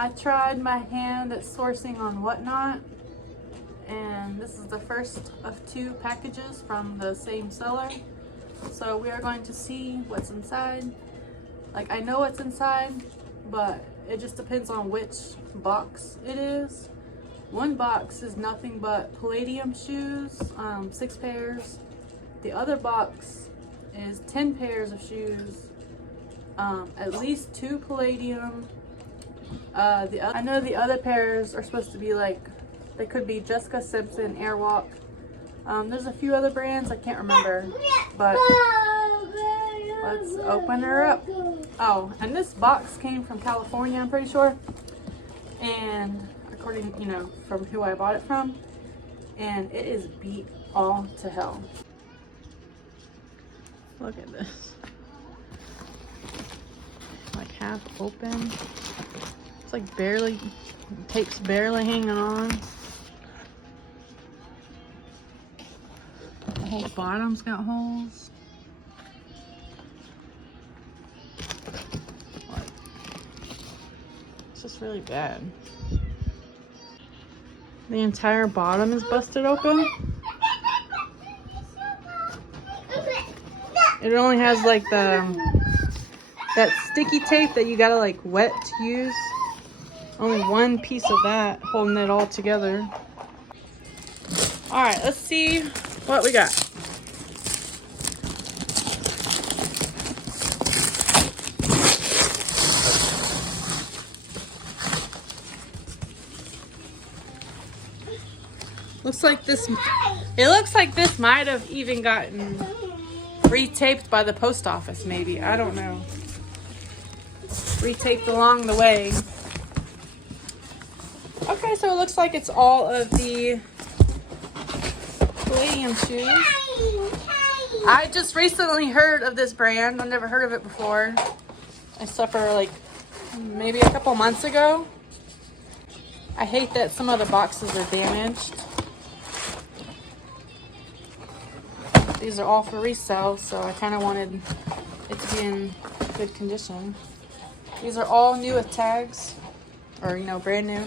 I tried my hand at sourcing on Whatnot, and this is the first of 2 packages from the same seller. So we are going to see what's inside. Like, I know what's inside, but it just depends on which box it is. One box is nothing but Palladium shoes, 6 pairs. The other box is 10 pairs of shoes, at least 2 Palladium. I know the other pairs are supposed to be like, they could be Jessica Simpson, Airwalk. There's a few other brands I can't remember, but let's open her up. Oh, and this box came from California, I'm pretty sure. And according, you know, from who I bought it from, and it is beat all to hell. Look at this. Like half open. It's like barely, tape's barely hanging on. The whole bottom's got holes. Like, it's just really bad. The entire bottom is busted open. It only has like that sticky tape that you gotta like wet to use. Only one piece of that holding it all together. All right, let's see what we got. It looks like this might have even gotten retaped by the post office, maybe. I don't know. Retaped along the way. Okay, so it looks like it's all of the Palladium shoes. I just recently heard of this brand. I've never heard of it before. Except for like maybe a couple months ago. I hate that some of the boxes are damaged. These are all for resale, so I kind of wanted it to be in good condition. These are all new with tags, or you know, brand new.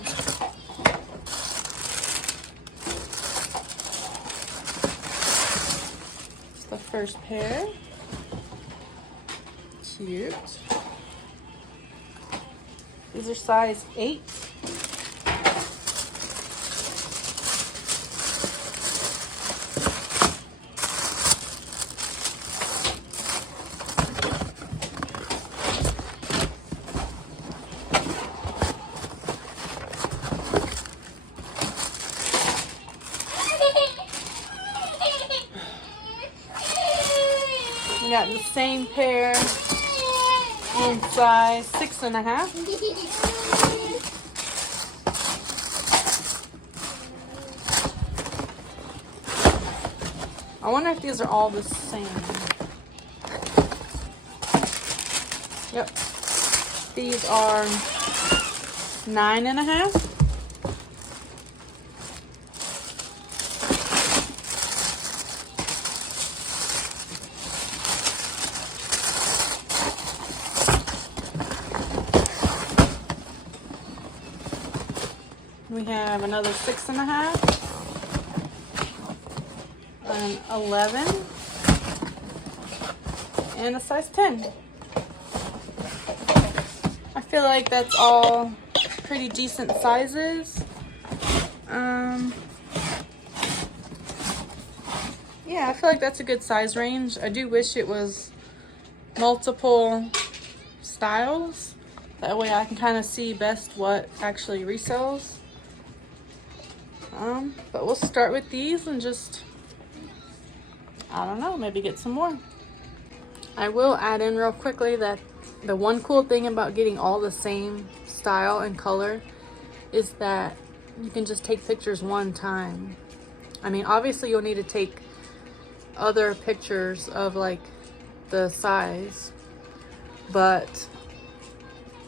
It's the first pair. Cute. These are size 8. We got the same pair in size 6.5. I wonder if these are all the same. Yep. These are 9.5. We have another 6.5, an 11, and a size 10. I feel like that's all pretty decent sizes. Yeah, I feel like that's a good size range. I do wish it was multiple styles. That way I can kind of see best what actually resells. But we'll start with these and just, I don't know, maybe get some more. I will add in real quickly that the one cool thing about getting all the same style and color is that you can just take pictures one time. I mean, obviously you'll need to take other pictures of like the size, but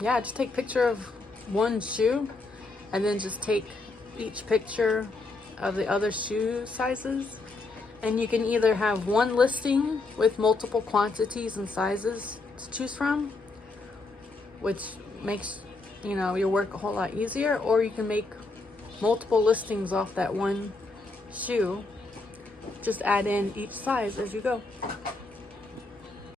yeah, just take a picture of one shoe and then just take each picture of the other shoe sizes, and you can either have one listing with multiple quantities and sizes to choose from, which makes you know, your work a whole lot easier, or you can make multiple listings off that one shoe. Just add in each size as you go.